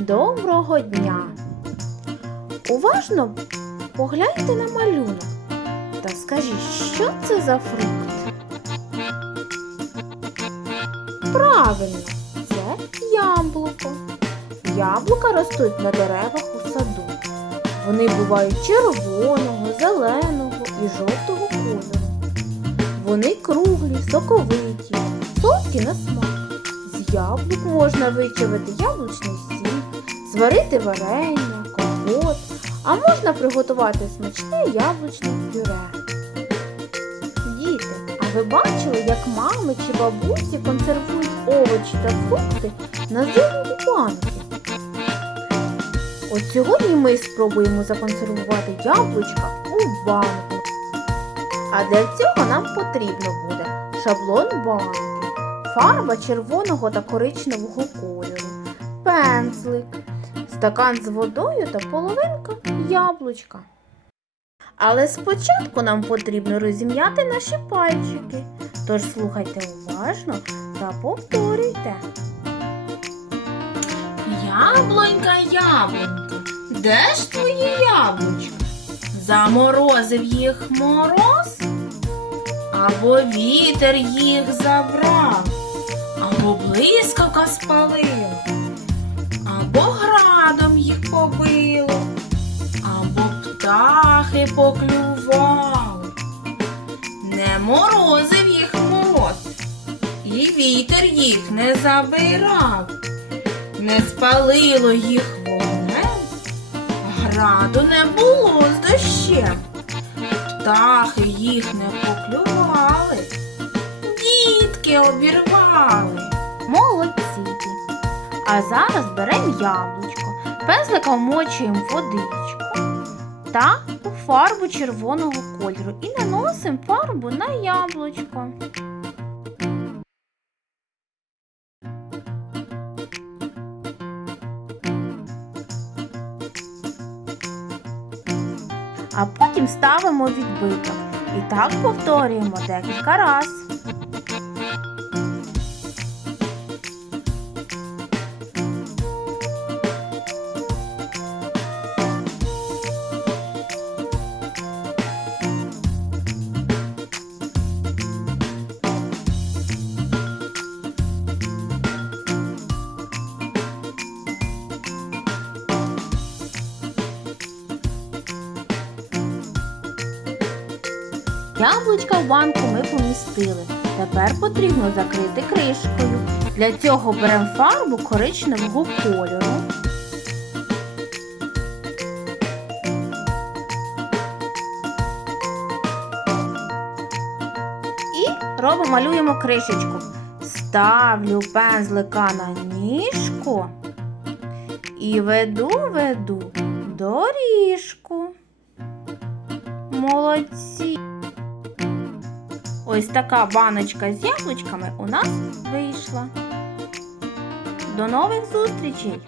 Доброго дня! Уважно погляньте на малюнок та скажіть, що це за фрукт? Правильно, це яблуко. Яблука ростуть на деревах у саду. Вони бувають червоного, зеленого і жовтого кольору. Вони круглі, соковиті, солодкі на смак. З яблук можна вичавити яблучний зварити варення, компот, а можна приготувати смачне яблучне пюре. Діти, а ви бачили, як мами чи бабусі консервують овочі та фрукти на зиму банки? От сьогодні ми спробуємо законсервувати яблучка у банку. А для цього нам потрібно буде шаблон банки, фарба червоного та коричневого кольору, пензлик, стакан з водою та половинка яблучка. Але спочатку нам потрібно розім'яти наші пальчики. Тож слухайте уважно та повторюйте. Яблонька, яблонька, де ж твої яблучка? Заморозив їх мороз? Або вітер їх забрав, або блискавка спалила, або градом їх побило, або птахи поклювали. Не морозив їх мороз, і вітер їх не забирав, не спалило їх вогнем, граду не було з дощем. Птахи їх не поклювали, дітки обірвали. Молодці. А зараз беремо яблучко, пензлика вмочуємо водичку та фарбу червоного кольору і наносимо фарбу на яблучко. а потім ставимо відбиток. І так повторюємо декілька разів. Яблучка в банку ми помістили. Тепер потрібно закрити кришкою. Для цього беремо фарбу коричневого кольору. І робимо, малюємо кришечку. Ставлю пензлика на ніжку і веду, веду доріжку. Молодці! Ось така баночка з яблучками у нас вийшла. До нових зустрічей!